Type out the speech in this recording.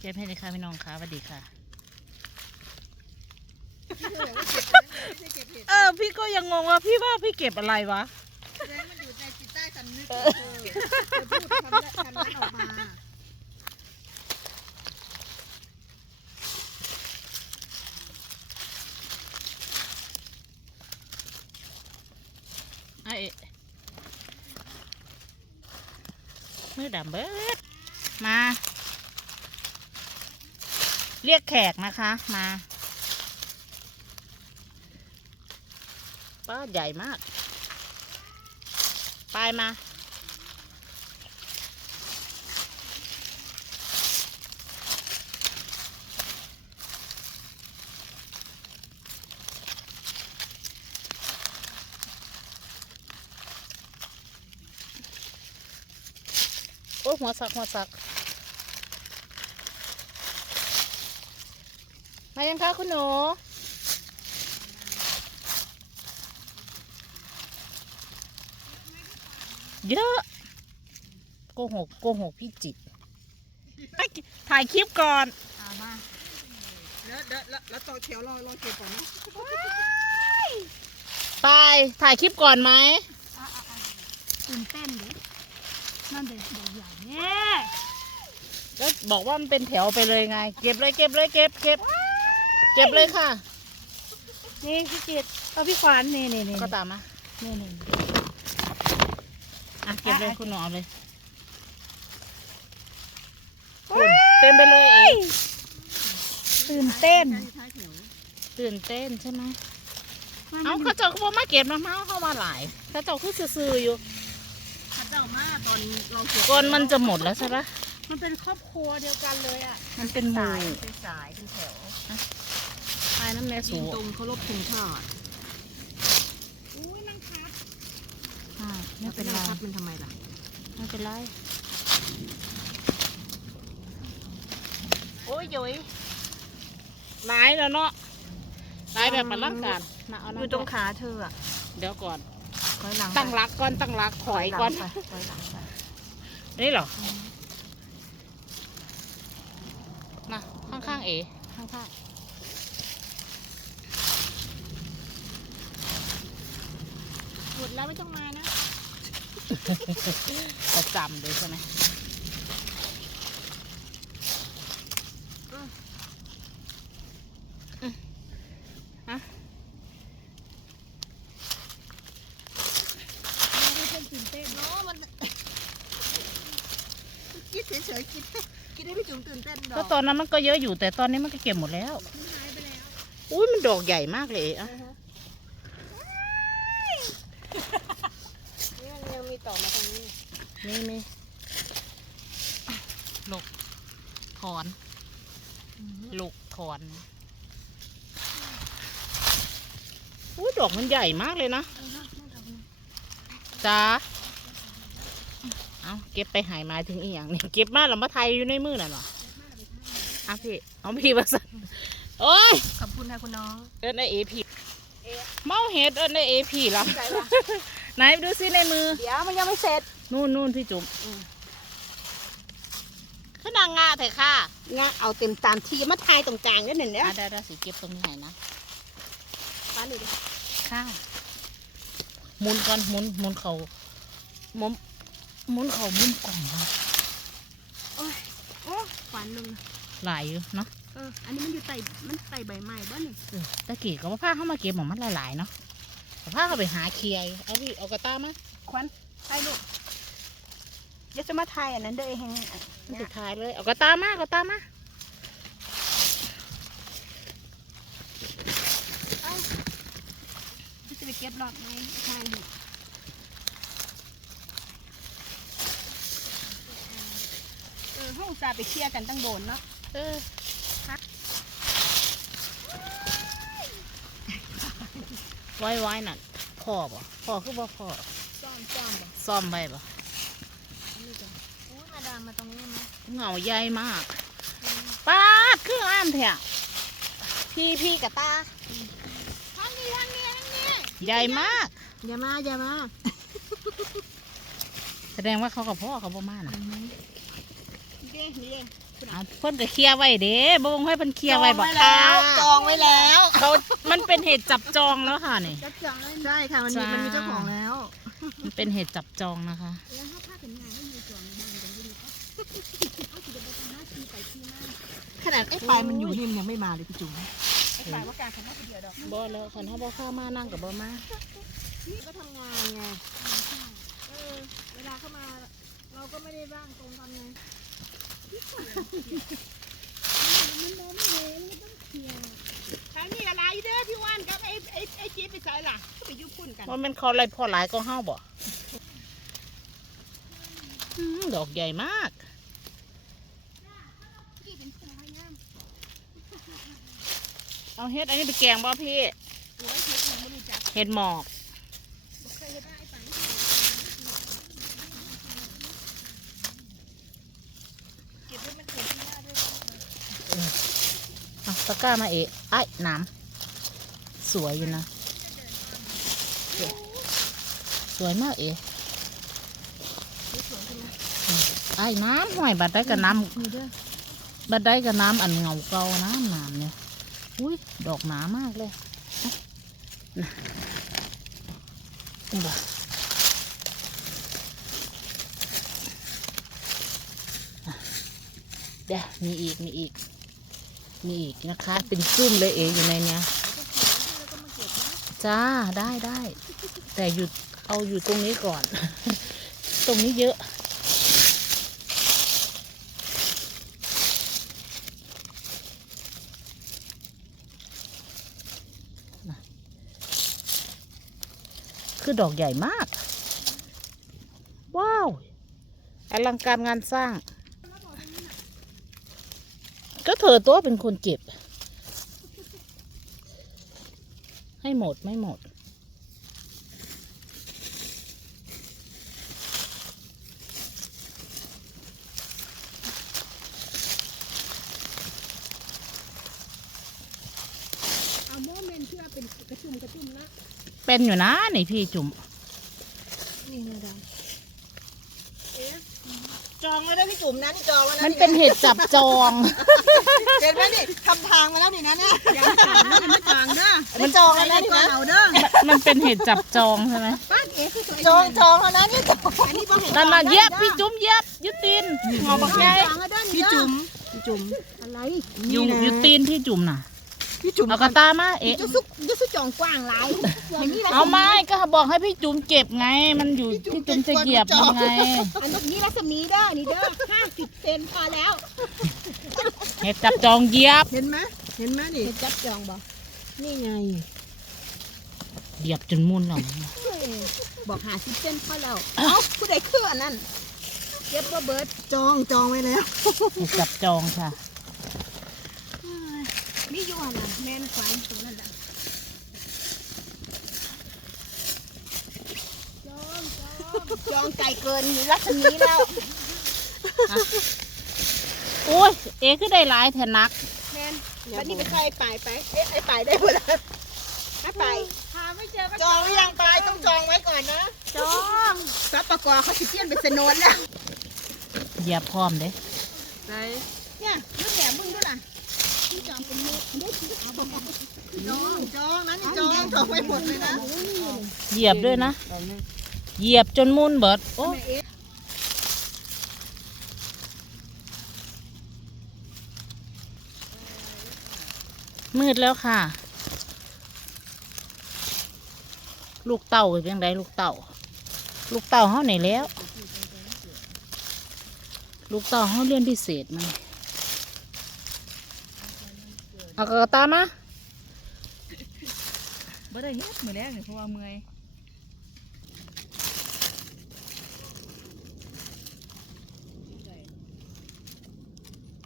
เก็บให้เลยค่ะพี่น้องค่ะสวัสดีค่ะ เออ พี่ก็ยังงงว่าพี่ว่าพี่เก็บอะไรวะแสดงมันอยู่ในจิตใต้สำนึกของเธอเธอพูดคำนั้นคำนั้นออกมาไอ้มือดำเบิดมา เรียกแขกนะคะมาป้าใหญ่มาก ไปมา โอ้หัวสักหัวสัก มายังคะคุณหนู เยอะโกหกโกหกพี่จิตไปถ่ายคลิปก่อนเอามาแล้วแล้วแล้วแล้วต่อแถวรอรอเก็บก่อนนะไปถ่ายคลิปก่อนไหมตื่นเต้นดินั่นเด็กใหญ่เนี่ยก็บอกว่ามันเป็นแถวไปเลยไง เก็บเลยเก็บเลยเก็บเก็บ เก็บเลยค่ะ นี่พี่จิตเอาพี่ขวานนี่นี่นี่ก็ตามมานี่นี่อะเก็บเลยคุณหนูเอาเลยคุณเต็มไปเลยเองตื่นเต้น ตื่นเต้นใช่ไหมเอาเขาเจ้าก็บอกมาเก็บมะพร้าวเข้ามาหลายเขาเจ้าคือซื่อๆอยู่ข้าเจ้ามาตอนเราเก็บก่อนมันจะหมดแล้วใช่ปะมันเป็นครอบครัวเดียวกันเลยอะ มันเป็นหมู่เป็นสาย เป็นแถวตายน้ำแม่สูงตรงเคารพธงชาติอุ้ยนั่งคัดอ่าไม่เป็นไรคัดมันทำไมล่ะไม่เป็นไรโอ้ยโยยหลายแล้วเนาะหลายแบบอลังการมาเอาอน้ำยู่ตรงขาเธออะเดี๋ยวก่อนตั้งรักก่อนตั้งรักถอยก่อนนี่เหรอมาข้างๆเอข้างๆ หมดแล้วไม่ต้องมานะประจำเลยใช่ไหมอืมฮะไม่ใช่ตื่นเต้นเนาะมันคิดเฉยๆคิดคิดให้พี่จุ๋มตื่นเต้นดอกก็ตอนนั้นมันก็เยอะอยู่แต่ตอนนี้มันก็เก็บหมดแล้ว มันหายไปแล้ว อุ้ยมันดอกใหญ่มากเลยอะ นี่มันยังมี ต่อมาทางนี้นี่มีลูกถอนลูกถอนอุ้ยดอกมันใหญ่มากเลยนะจ้าเอาเก็บไปหายมาถึงอีกอย่างนี่เก็บมาแล้วมาไทยอยู่ในมือน่ะเหรออะพี่เอาพี่มาสั่นโอ้ยขอบคุณค่ะคุณน้อง เอินไอเอพีเมาเห็ดเอินไอเอพีละใจปะ ไหนดูซิในมือ เดี๋ยวมันยังไม่เสร็จ นู่นนู่นพี่จุ๋มขนางงาเถอะค่ะงาเอาเต็มตามที่มาทายตรงกลางได้หนึ่งเนี่ยอะได้ได้สิเก็บตรงนี้ให้นะป้าหนึ่งค่ะหมุนก่อนหมุนหมุนเขาหมุนหมุนเขาหมุนกล่องมาโอ้ยโอ้ขวานหนึ่งหลายอยู่เนาะเอออันนี้มันอยู่ไต่มันไต่ใบไม้บ้านนี่เออตะกี้ก็มาพาเข้ามาเก็บหมองมันหลายๆเนาะแต่ พาเขาไปหาเคลียร์เอาพี่เอากระตามาควันไต่ลูกเดี๋ยวจะมาทายอันนั้นเด้อเฮงสุดท้ายเลย เอากระตามาเอากระตามาจะไปเก็บหลอดไหมทายอยู่เออห้องจะไปเคลียร์กันตั้งโบนเนาะเออ ไว้ไว้น่ะพ่อบ่พ่อคือบ่พ่อจ้อมจ้อมบ่ซ่อมไปบ่อันนี้จ้ะอุ้ยมาดามมาตรงนี้ไหมเหงาใหญ่มากป้าดเครื่องอ้ามแท้พี่พี่กับตาทางนี้ทางนี้ทางนี้ใหญ่มาก อย่ามาอย่ามาแสดงว่าเขากับพ่อเขาบ่มานะนี่เด้นี่เด้เอาเพิ่นก็เคลียร์ไว้เด้บ่วงให้เพิ่นเคลียร์ไว้บ่จองไว้แล้วเขามันเป็นเหตุจับจองแล้วค่ะนี่ จับจองใช่ค่ะมันมีจ้ามั มันมีเจ้าของแล้วมันเป็นเหตุจับจองนะคะ แล้วถ้าผ้าเป็นงานไม่มีจองบ้านกันอยู่นี่ก็เอาสิเดี๋ยวไปทำหน้าที่ไปที่หน้าขนาดไอ้ปลายมันอยู่นี่มันยังไม่มาเลยพี่จุ๋มไอ้ฝ่ายว่าการคณะเดียวดอกบ่แล้วคันถ้าบ่เข้ามานั่งกับบ่มานี่ก็ทำงานไงเออเวลาเข้ามา เราก็ไม่ได้บ้างตรงกันไง ทางนี้อะไรเด้อพี่ว่านกับไอ้ไอ้ไอ้จี๊ดไปใส่ล่ะก็ไปยุบพุ่นกันว่ามันเขาอะไรพอหลายก็เฮาบ่อืมดอกใหญ่มาก เอาเฮ็ดอันนี้ไปแกงบ่พี่เช็ดยังไม่รู้จักเฮ็ดหมอก บ่เคยเห็นได้ไอ้ฝ่าย เก็บไว้มันเกิดที่หน้าด้วย เอา ตะกร้ามาเอะไอ้น้ำสวยอยู่นะ สวยมากเอะไอ้น้ำห่วยบัดได้กับน้ำบัดได้กับน้ำอันเงาเก่าน้ำน้ำเนี่ยอุ้ยดอกหนามากเลยนะบ่เดี๋ยวมีอีกมีอีก มีอีกนะคะ เป็นซุ่มเลยเออยู่ในเนี้ยจ้าได้ได้ แต่หยุดเอาอยู่ตรงนี้ก่อน ตรงนี้เยอะ คือดอกใหญ่มาก ว้าว อลังการงานสร้าง เธอตัวเป็นคนเก็บ ให้หมดไม่หมด เอาโมเมนต์ที่ว่าเป็นกระจุมกระจุมนะ เป็นอยู่นะนี่พี่จุ๋ม นี่เลยดัง จ องไว้แล้วพี่จุ๋มนะนี่จองไว้แล้วมันเป็นเหตุจับจอง เห็นไหมนี่ทำทางมาแล้วนี่นะเนี่ยยางต่างนะมันต่างเด้อมันจองแล้วนะนี่นะเอาเด้อมันเป็นเหตุจับจองใช่ไหมบ้านเอ๋คือสวยจองจองแล้วนะนี่จองอันนี้บ่เห็นนั่นน่ะเหย็บพี่จุ๋มเหย็บอยุตีนงอบักใหญ่จองเอาเด้อนี่พี่เด้อจุ๋มพี่จุ๋มอะไรอยู่อยู่ตีนพี่จุ๋มน่ะ พี่จุ๋มเอากระตามาเอ๊ะจะซุกจะซุกจองกว้างหลายอย่างนี้ละเอาไม้ก็บอกให้พี่จุ๋มเก็บไง มันอยู่พี่จุ๋มจะเหยียบมันไงอันนี้รัศมีเด้อนี่เด้อห้าสิบเซนพอแล้วเหตุจับจองเหยียบเห็นไหมเห็นไหมนี่เห็นจับจองบ่นี่ไงเหยียบจนมุนหรอบอกหาสิบเซนพอแล้วเอ้าผู้ใดคืออันนั้นเก็บบ่เบิดจองจองไว้แล้วเหตุจับจองค่ะ มีอยู่หั่นน่ะแม่นขวัญตรงนั้นน่ะจองจองจองไกลเกินรัศมีแล้วโอ้ยเอ๊ะคือได้หลายแทนักแม่นแล้วนี่ไปใส่ปลายไปเอ๊ะไอ้ปลายได้หมดแล้วไอ้ปลายหาไม่เจอก็จองหรือยังปลายต้องจองไว้ก่อนนะจองซับประกอบเขาสิเปลี่ยนเป็นสนวนแล้วเหยียบพร้อมเด้ไหนเนี่ย จองเป็นเม็ดได้ที่เอาบ่แม่นจองจองนะนี่จองจองไว้หมดเลยนะเหยียบด้วยนะ เหยียบจนมุนเบิดโอ้แม่เอ๊ะมืดแล้วค่ะ ลูกเต่าเป็นยังไงลูกเต่า ลูกเต่าเขาไหนแล้ว ลูกเต่าเขาเรียนพิเศษม เอากระตามาบ่ได้เฮ็ดมื้อแรกนี่เพราะว่าเมื่อย